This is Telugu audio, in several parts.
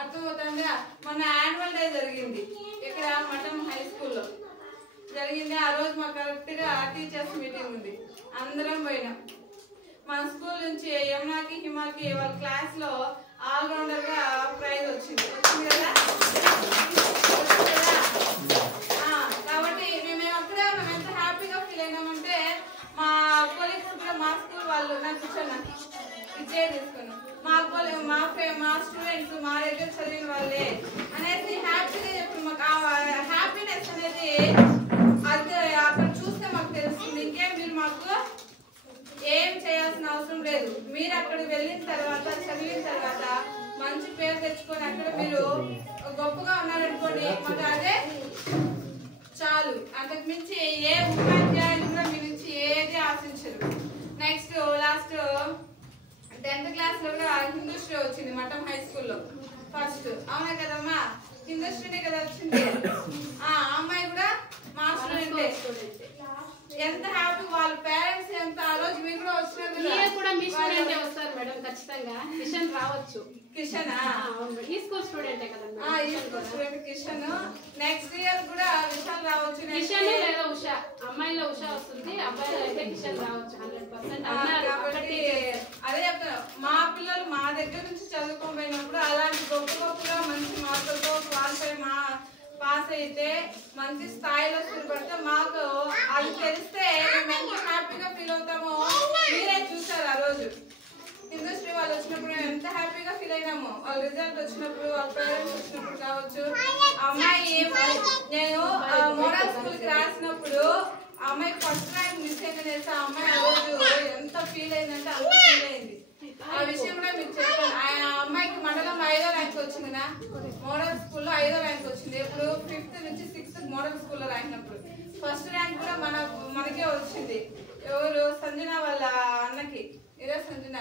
అర్థమవుతుందా? మన యాన్యువల్ డే జరిగింది ఇక్కడ మఠం హై స్కూల్లో జరిగింది. ఆ రోజు మాకు కరెక్ట్గా టీచర్స్ మీటింగ్ ఉంది, అందరం పోయినాం. మన స్కూల్ నుంచి యమునాకి హిమాకి వాళ్ళ క్లాస్ లో ఆల్రౌండర్ గా ప్రైజ్ వచ్చింది కదా. కాబట్టి మేము ఎంత హ్యాపీగా ఫీల్ అయినామంటే మా కొలీగ్స్ కూడా మా స్కూల్ వాళ్ళు నాకు కూర్చొని ఇచ్చే తీసుకున్నాం. మా స్టూడెంట్స్ మా దగ్గర చదివిన వాళ్ళే అనేది హ్యాపీగా చెప్పారు. మాకు హ్యాపీనెస్ అనేది అది అక్కడ చూస్తే మాకు తెలుస్తుంది. ఇంకేం మీరు మాకు ఏం చేయాల్సిన అవసరం లేదు. మీరు అక్కడికి వెళ్ళిన తర్వాత చదివిన తర్వాత మంచి పేరు తెచ్చుకొని అక్కడ మీరు గొప్పగా ఉన్నారనుకోండి, మాకు అదే చాలు. అంతకు మించి ఏ ఉపాధ్యాయులు కూడా మీ నుంచి ఏది ఆశించరు. నెక్స్ట్ లాస్ట్ 10th క్లాస్ లో కూడా హిందూశ్రీ వచ్చింది మఠం హై స్కూల్లో ఫస్ట్. అవునా కదమ్మా? హిందూశ్రీనే కదా వచ్చింది. ఆ అమ్మాయి కూడా మా స్టూడెంటే. ఎంత హ్యాపీ వాళ్ళ పేరెంట్స్ ఎంత. ఆ రోజు మీరు కూడా వచ్చినారు కూడా మీ స్టూడెంటే వస్తారు మేడం ఖచ్చితంగా. కిషన్ రావచ్చు. కిషన్ ఈ స్కూల్ స్టూడెంటే కదమ్మా. ఈ school student Kishan. Next year కూడా విశాల్ రావచ్చు. కిషన్ లేదా ఉషా, అమ్మాయిలో ఉషా వస్తుంది, అబ్బాయిలో అయితే కిషన్ రావచ్చు 100%. కాబట్టి అదే చెప్తాను, మా పిల్లలు మా దగ్గర నుంచి చదువుకోపోయినప్పుడు అలాంటి గొప్పగా మంచి మార్కులతో వాళ్ళపై పాస్ అయితే మంచి స్థాయిలో స్థిరపడితే మాకు అది తెలిస్తే మేము ఎంత హ్యాపీగా ఫీల్ అవుతామో మీరే చూసారు. ఆ రోజు హిందూశ్రీ వాళ్ళు వచ్చినప్పుడు మేము ఎంత హ్యాపీగా ఫీల్ అయినాము. వాళ్ళ రిజల్ట్ వచ్చినప్పుడు, వాళ్ళ పేరెంట్స్ వచ్చినప్పుడు కావచ్చు. అమ్మాయి నేను మోడల్ స్కూల్ కి రాసినప్పుడు ఆ అమ్మాయి ఫస్ట్ ర్యాంక్ మిస్ అయిందనేసి ఆ అమ్మాయి ఆ రోజు ఎంత ఫీల్ అయిందంటే అంత ఫీల్ అయింది. ఆ విషయం కూడా మీకు చెప్పాను. ఆ అమ్మాయికి మండలం 5వ ర్యాంక్ వచ్చిందినా, మోడల్ స్కూల్లో 5వ ర్యాంక్ వచ్చింది. ఇప్పుడు 5th నుంచి 6th మోడల్ స్కూల్లో రాసినప్పుడు ఫస్ట్ ర్యాంక్ కూడా మనకే వచ్చింది. ఎవరు? సంజన వాళ్ళ అన్నకి. ఇదే సంజన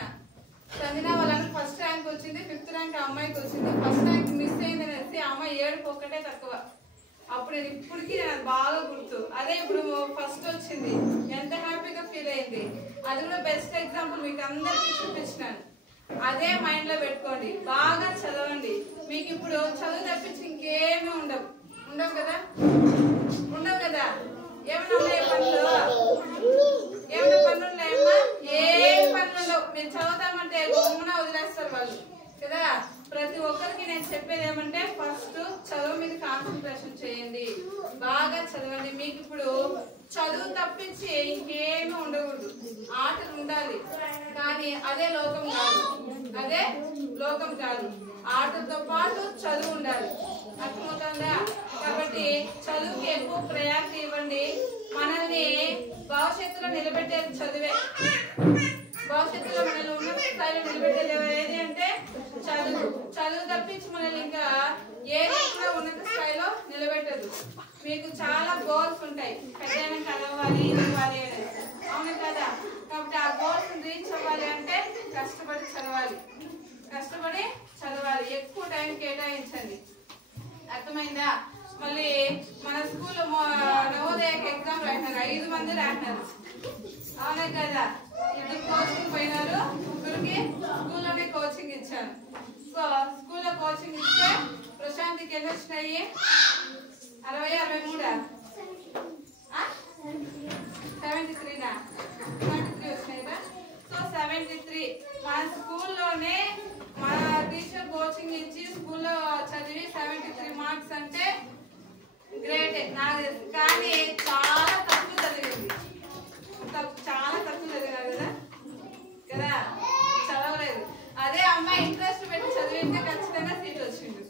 వాళ్ళ అన్నకి ఫస్ట్ ర్యాంక్ వచ్చింది. 5th ర్యాంక్ ఆ అమ్మాయికి వచ్చింది. ఫస్ట్ ర్యాంక్ మిస్ అయింది అనేసి ఆ అమ్మాయి 7కి 1 తక్కువ. అప్పుడు నేను ఇప్పటికీ నాకు బాగా గుర్తు. అదే ఇప్పుడు ఫస్ట్ వచ్చింది, ఎంత హ్యాపీగా ఫీల్ అయింది. అది కూడా బెస్ట్ ఎగ్జాంపుల్ మీకు అందరికీ చూపించినాను. అదే మైండ్ లో పెట్టుకోండి, బాగా చదవండి. మీకు ఇప్పుడు చదువు తప్పించి ఇంకేమీ ఉండవు కదా. ఏమన్నా ఉన్నాయి పనులు? ఏమన్నా పనులు ఉన్నాయమ్మా? ఏ పనులు మీరు చదువుతామంటే గమ్మున వదిలేస్తారు వాళ్ళు కదా. ప్రతి ఒక్కరికి నేను చెప్పేది ఏమంటే ఫస్ట్ చదువు మీద కాన్సన్ట్రేషన్ చేయండి, బాగా చదవండి. మీకు ఇప్పుడు చదువు తప్పించి ఇంకేమీ ఉండకూడదు. ఆటలు ఉండాలి కానీ అదే లోకం కాదు. ఆటలతో పాటు చదువు ఉండాలి. అర్థమవుతుందా? కాబట్టి చదువుకి ఎక్కువ ప్రయారిటీ ఇవ్వండి. మనల్ని భవిష్యత్తులో నిలబెట్టేది చదువే. భవిష్యత్తులో మనల్ని ఉన్నత స్థాయిలో నిలబెట్టేది ఏది అంటే చదువు తప్పించి మనల్ని ఇంకా ఏది కూడా ఉన్నత స్థాయిలో నిలబెట్టదు. మీకు చాలా గోల్స్ ఉంటాయి, పెద్దైనా చదవాలి ఇవ్వాలి అనేది. అవును కదా? కాబట్టి ఆ గోల్స్ రీచ్ అవ్వాలి అంటే కష్టపడి చదవాలి. ఎక్కువ టైం కేటాయించండి. అర్థమైందా? మళ్ళీ మన స్కూల్లో నవోదయకి ఎగ్జామ్ రాసినారు, 5 మంది రాసినారు. అవునే కదా? 2 కోచింగ్ పోయినారు, 3కి స్కూల్లోనే కోచింగ్ ఇచ్చాను. సో స్కూల్లో కోచింగ్ ఇస్తే ప్రశాంత్కి ఎన్ని వచ్చినాయి? 60, 63, 73నా? 73 వచ్చినాయిరా. సో 73 మన స్కూల్లోనే మన టీచర్ కోచింగ్ ఇచ్చి స్కూల్లో చదివి 73 మార్క్స్ అంటే గ్రేటే నాకు తెలుసు. కానీ చాలా తక్కువ చదివింది, చాలా తక్కువ చదివినారు కదా, చదవలేదు. అదే అమ్మాయి ఇంట్రెస్ట్ పెట్టి చదివితే ఖచ్చితంగా సీట్ వచ్చింది.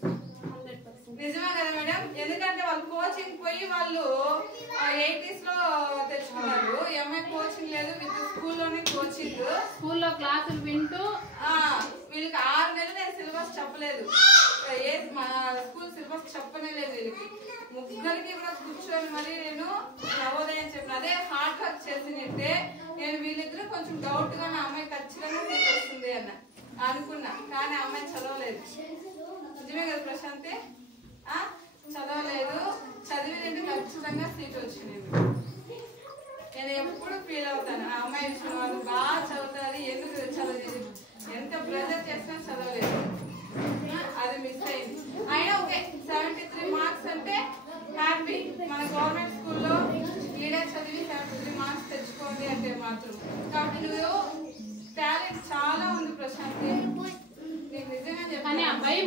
నిజమే కదా మేడం? ఎందుకంటే వాళ్ళు కోచింగ్ పోయి వాళ్ళు 80s లో తెచ్చుకున్నారు. అమ్మాయి కోచింగ్ లేదు, విత్ స్కూల్లోనే కోచింగ్. స్కూల్లో క్లాసులు వింటూ వీళ్ళకి 6 నెలలు నేను సిలబస్ చెప్పలేదు. మా స్కూల్ సిలబస్ చెప్పనే లేదు వీళ్ళకి. ముగ్గురికి కూడా కూర్చొని మరి నేను నవోదయం చెప్పిన. అదే హార్డ్ వర్క్ చేసినట్టే నేను వీళ్ళిద్దరూ కొంచెం డౌట్ గా నా అమ్మాయి ఖచ్చితంగా సీట్ వస్తుంది అనుకున్నా. కానీ అమ్మాయి చదవలేదు. నిజమే కదా ప్రశాంతి? చదవలేదు. చదివినంటే ఖచ్చితంగా సీట్ వచ్చింది. నేను ఎప్పుడు ఫీల్ అవుతాను ఆ అమ్మాయి విషయం. వాళ్ళు బాగా చదువుతుంది, ఎందుకు చదవలేదు, ఎంత ప్రెజర్ చేసినా చదవలేదు, అది మిస్ అయింది. అంటే హ్యాపీ. మన గవర్నమెంట్ స్కూల్లో ఈడే చదివి 73 మార్క్స్ తెచ్చుకోండి అంటే మాత్రం. కాబట్టి నువ్వు టాలెంట్ చాలా ఉంది ప్రశాంత్, నీకు నిజంగా కానీ చెప్పాను. అబ్బాయి